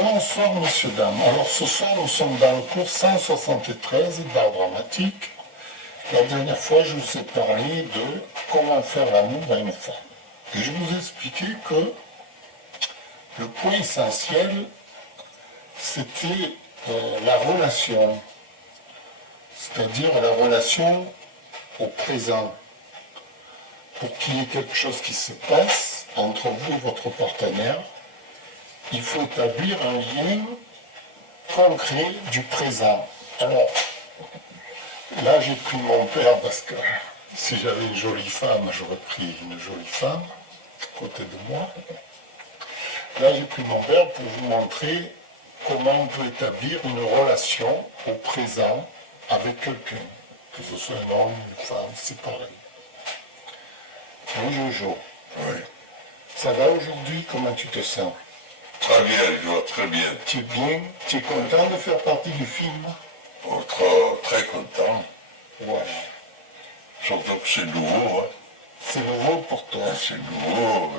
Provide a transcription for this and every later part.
Bonsoir, messieurs, dames. Alors, ce soir, nous sommes dans le cours 173 d'art dramatique. La dernière fois, je vous ai parlé de comment faire l'amour à une femme. Et je vous ai expliqué que le point essentiel, c'était la relation, c'est-à-dire la relation au présent. Pour qu'il y ait quelque chose qui se passe entre vous et votre partenaire, il faut établir un lien concret du présent. Alors, là j'ai pris mon père parce que si j'avais une jolie femme, j'aurais pris une jolie femme à côté de moi. Là j'ai pris mon père pour vous montrer comment on peut établir une relation au présent avec quelqu'un, que ce soit un homme, une femme, c'est pareil. Oui, Jojo. Oui. Ça va aujourd'hui? Comment tu te sens? Très bien, je vois très bien. Tu es bien? Tu es content de faire partie du film? Oh, très content. Ouais. Surtout que c'est nouveau. Hein. C'est nouveau pour toi. C'est nouveau.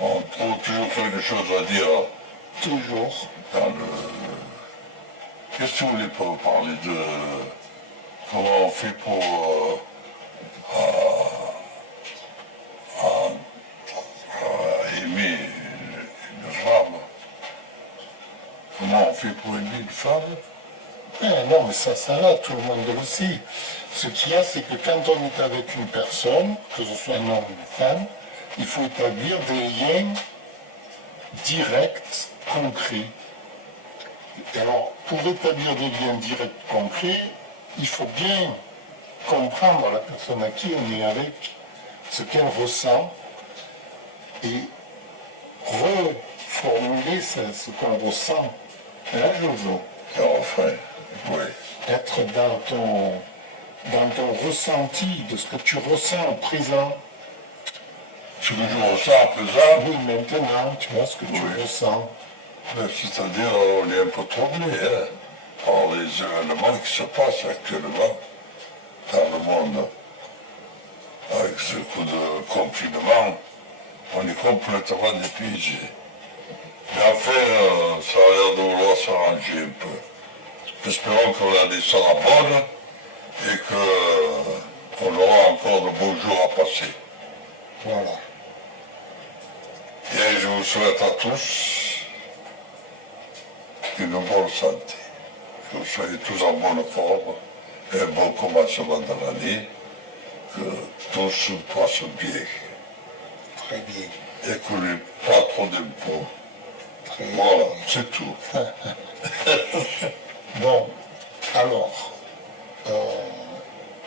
On trouve toujours quelque chose à dire Toujours. dans le... Qu'est-ce que tu voulais pas parler de... Comment on fait pour... aimer une femme. Comment on fait pour aimer une femme? Non, mais ça là, tout le monde le sait. Ce qu'il y a, c'est que quand on est avec une personne, que ce soit un homme ou une femme, il faut établir des liens directs, concrets. Et alors, pour établir des liens directs, concrets, il faut bien comprendre la personne à qui on est avec, ce qu'elle ressent, et reformuler ce qu'on ressent. Là, Jojo. Enfin, oui. Être dans ton ressenti, de ce que tu ressens au présent. Ce que je ressens à présent, Oui, maintenant, tu vois ce que tu ressens. c'est-à-dire on est un peu troublé hein, par les événements qui se passent actuellement dans le monde. Avec ce coup de confinement, on est complètement dépaysé. Mais enfin, ça a l'air de vouloir s'arranger un peu. Espérons que l'année sera bonne et qu'on aura encore de beaux jours à passer. Voilà. Et je vous souhaite à tous une bonne santé. Que vous soyez tous en bonne forme et un bon commencement de l'année. Que tout se passe bien. Très bien. Et que n'ait pas trop d'impôts. Très Voilà, c'est tout. Bon, alors,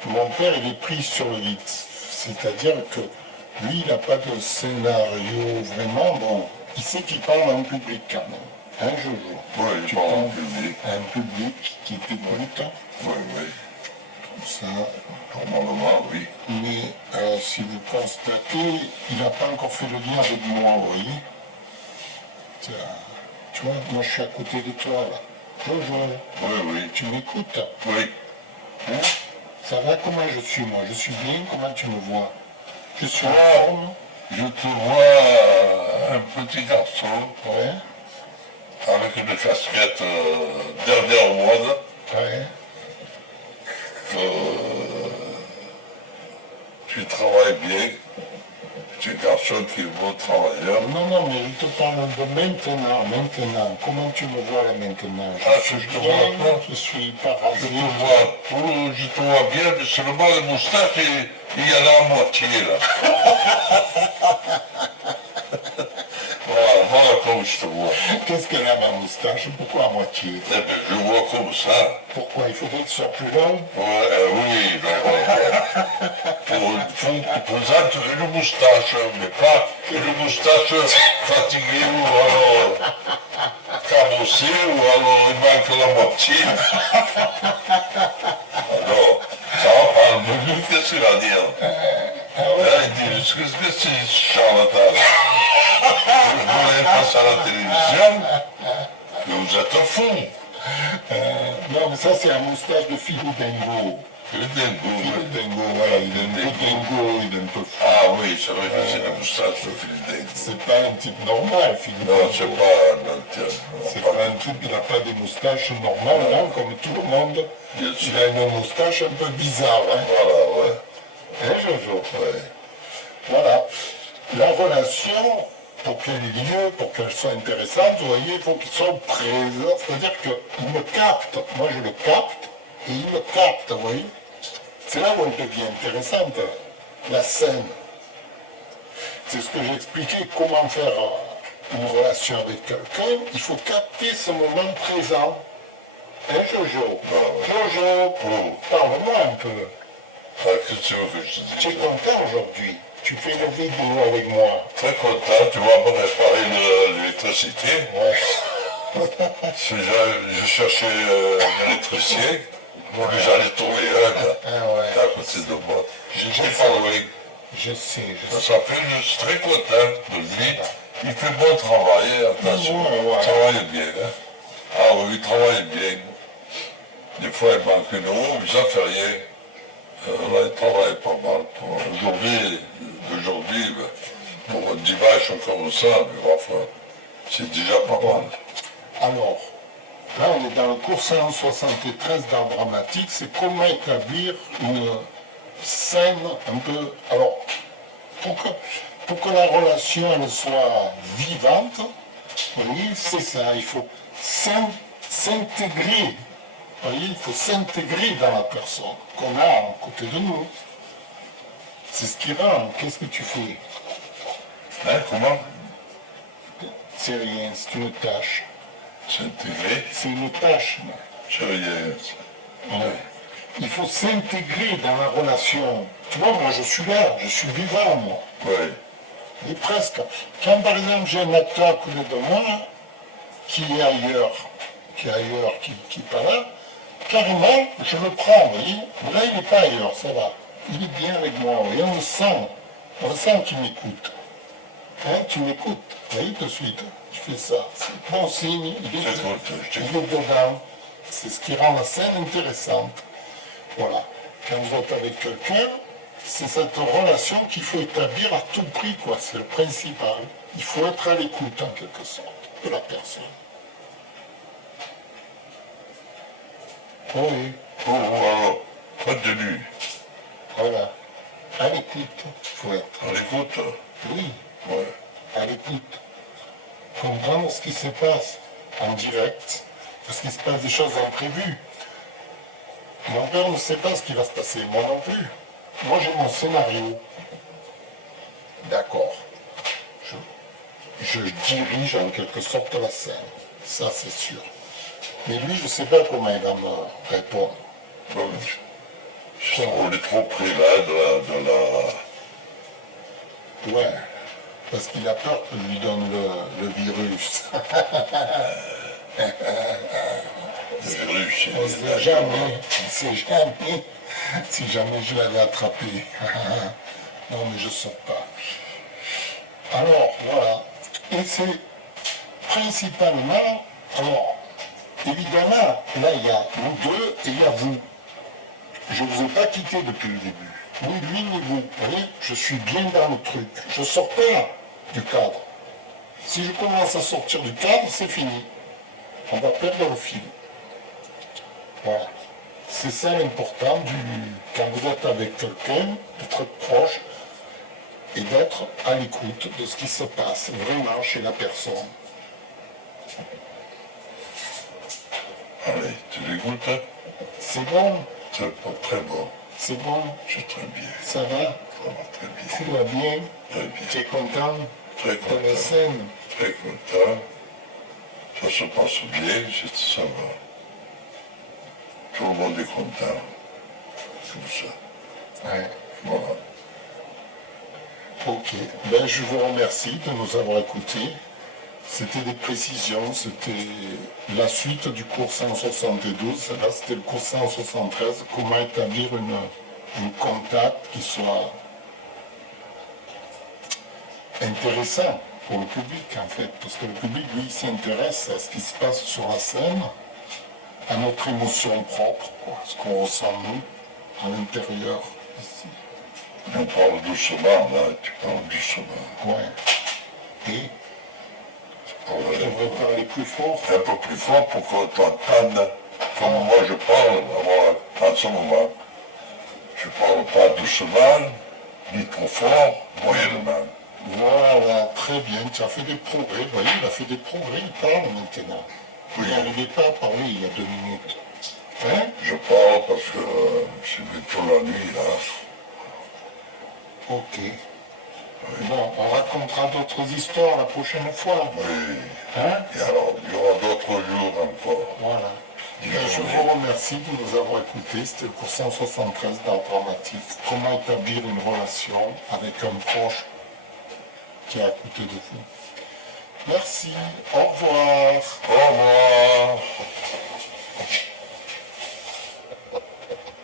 mon père, il est pris sur le vite. C'est-à-dire que lui, il n'a pas de scénario vraiment. Bon, il sait qu'il parle en public quand même. Un Jojo. Oui, il Tu parle en parles public. à un public qui t'écoute. Oui, oui. Ça. Normalement, oui. Mais si vous constatez, il n'a pas encore fait le lien avec moi, vous voyez. Tu vois, moi je suis à côté de toi là. Jojo, Oui, oui. tu m'écoutes? Oui. Hein? Ça va? Comment je suis moi? Je suis bien? Comment tu me vois? Je suis en Ah. forme? Je te vois un petit garçon Ouais. avec une casquette dernière mode. Ouais. Tu travailles bien. Tu es un garçon qui est bon travailleur. Non, mais je te parle de maintenant. Comment tu me vois là maintenant? Ah, Je je suis te bien, vois pas. je suis pas Je rasé. je te vois bien, mais seulement les moustaches, il y en a à moitié là. Voilà comme je te vois. Qu'est-ce qu'elle a ma moustache? Pourquoi à moitié? Eh bien, je vois comme ça. Pourquoi? Il faudrait que ce soit plus long? Ouais, oui, pour une femme qui présente une moustache, mais pas une moustache fatiguée ou alors cabossée ou alors il manque la moitié. Alors, ça va pas le menu, qu'est-ce qu'il va dire? Là, il dit, qu'est-ce que c'est charlatan? Vous voulez passer à la télévision, mais vous êtes fou. Non, mais ça c'est un moustache de Philippe Dingo. Le dingo, Philippe Dingo, voilà, il est un peu dingo, il est un peu fou. Ah Ah oui, c'est vrai que c'est la moustache de Philippe. C'est pas un type normal, Philippe. Non, c'est pas un C'est pas un type, il n'a pas des moustaches normales, hein, comme tout le monde. Bien sûr. Il a une moustache un peu bizarre, hein. Voilà, ouais. Hein, Jojo? Ouais. Voilà. La relation, pour qu'elle ait lieu, pour qu'elle soit intéressante, vous voyez, il faut qu'il soit présent. C'est-à-dire qu'il me capte. Moi, je le capte, et il me capte, vous voyez. C'est là où elle devient intéressante, la scène. C'est ce que j'expliquais, comment faire une relation avec quelqu'un. Il faut capter ce moment présent. Hein, Jojo? Jojo, parle-moi un peu. Ah, qu'est-ce que tu veux que je te Tu es dise? content aujourd'hui? Tu fais une vidéo avec moi? Très content, tu vois, pour réparer l'électricité. Ouais. Je cherchais un électricien, puis j'en ai trouvé un, là, Ah ouais. à côté de moi. Je J'ai sais. pas loin. Je sais. Ça fait, je suis très content de lui. Il fait bon travail, attention, Ouais. il travaille bien. Hein. Ah oui, il travaille bien. Des fois, il manque une eau, mais ça fait rien. Là, il travaille pas mal. D'aujourd'hui, pour un dimanche comme ça, mais enfin, c'est déjà pas mal. Alors, là, on est dans le cours 173 d'art dramatique. C'est comment établir une scène un peu... Alors, pour que la relation elle soit vivante, vous voyez, c'est ça. Il faut s'intégrer. Vous voyez, il faut s'intégrer dans la personne qu'on a à côté de nous. C'est ce qui rend. Qu'est-ce que tu fais? Hein, comment? C'est rien, c'est une tâche. S'intégrer? C'est une tâche. C'est rien. Ouais. Il faut s'intégrer dans la relation. Tu vois, moi je suis là, je suis vivant, moi. Oui. Et presque. Quand par exemple j'ai un acteur à côté de moi, qui est ailleurs, qui est pas là, carrément, je le prends, vous voyez. Là, il n'est pas ailleurs, ça va. Il est bien avec moi, vous voyez, on le sent qu'il m'écoute. Hein, tu m'écoutes, vous voyez, tout de suite, je fais ça. C'est bon signe, il est dedans. C'est ce qui rend la scène intéressante. Voilà. Quand vous êtes avec quelqu'un, c'est cette relation qu'il faut établir à tout prix, quoi. C'est le principal. Il faut être à l'écoute, en quelque sorte, de la personne. Oui, Oh, alors, pas de nu. voilà. À l'écoute, il faut être. On écoute? Oui, Ouais. à l'écoute. Comprendre ce qui se passe en direct, parce qu'il se passe des choses imprévues. Mon père ne sait pas ce qui va se passer, moi non plus. Moi j'ai mon scénario. D'accord. Je dirige en quelque sorte la scène, ça c'est sûr. Mais lui, je ne sais pas comment il va me répondre. Bon, on est trop pris là de la... Ouais, parce qu'il a peur que lui donne le virus. Le virus. On ne sait jamais, si jamais je l'avais attrapé. Non, mais je ne sors pas. Alors, voilà. Et c'est principalement, alors, évidemment, là, il y a nous deux et il y a vous. Je ne vous ai pas quitté depuis le début. Ni lui, ni vous. Vous voyez, je suis bien dans le truc. Je ne sors pas du cadre. Si je commence à sortir du cadre, c'est fini. On va perdre le fil. Voilà. C'est ça l'important quand vous êtes avec quelqu'un, d'être proche et d'être à l'écoute de ce qui se passe vraiment chez la personne. Allez, tu l'écoutes, hein? C'est bon, C'est pas très bon. c'est bon, C'est très bien. ça va, Ça va très bien. tout va bien, Très bien. tu es content Très de la content. scène. Très content. Ça se passe bien, ça va. Tout le monde est content. Comme ça. Ouais. Voilà. Ok, ben, je vous remercie de nous avoir écoutés. C'était des précisions, c'était la suite du cours 172, là c'était le cours 173, comment établir un contact qui soit intéressant pour le public en fait, parce que le public lui s'intéresse à ce qui se passe sur la scène, à notre émotion propre, quoi, ce qu'on ressent nous, à l'intérieur, ici. On parle doucement, là, tu parles doucement. Ouais. Et Parle je devrais parler plus fort. un peu plus fort pour qu'on t'entende comme moi je parle, moi, en ce moment. Je parle pas doucement, ni trop fort, moyennement. Voilà, très bien, tu as fait des progrès. Vous voyez, il a fait des progrès, il parle maintenant. Vous Oui. n'arrivez pas à parler il y a 2 minutes. Hein? Je parle parce que c'est bientôt la nuit, là. Ok. Bon, on racontera d'autres histoires la prochaine fois. Oui. Hein? Et alors, il y aura d'autres jours encore. Voilà. Je vous remercie de nous avoir écoutés. C'était le cours 173 d'art dramatique. Comment établir une relation avec un proche qui est à côté de vous. Merci. Au revoir. Au revoir.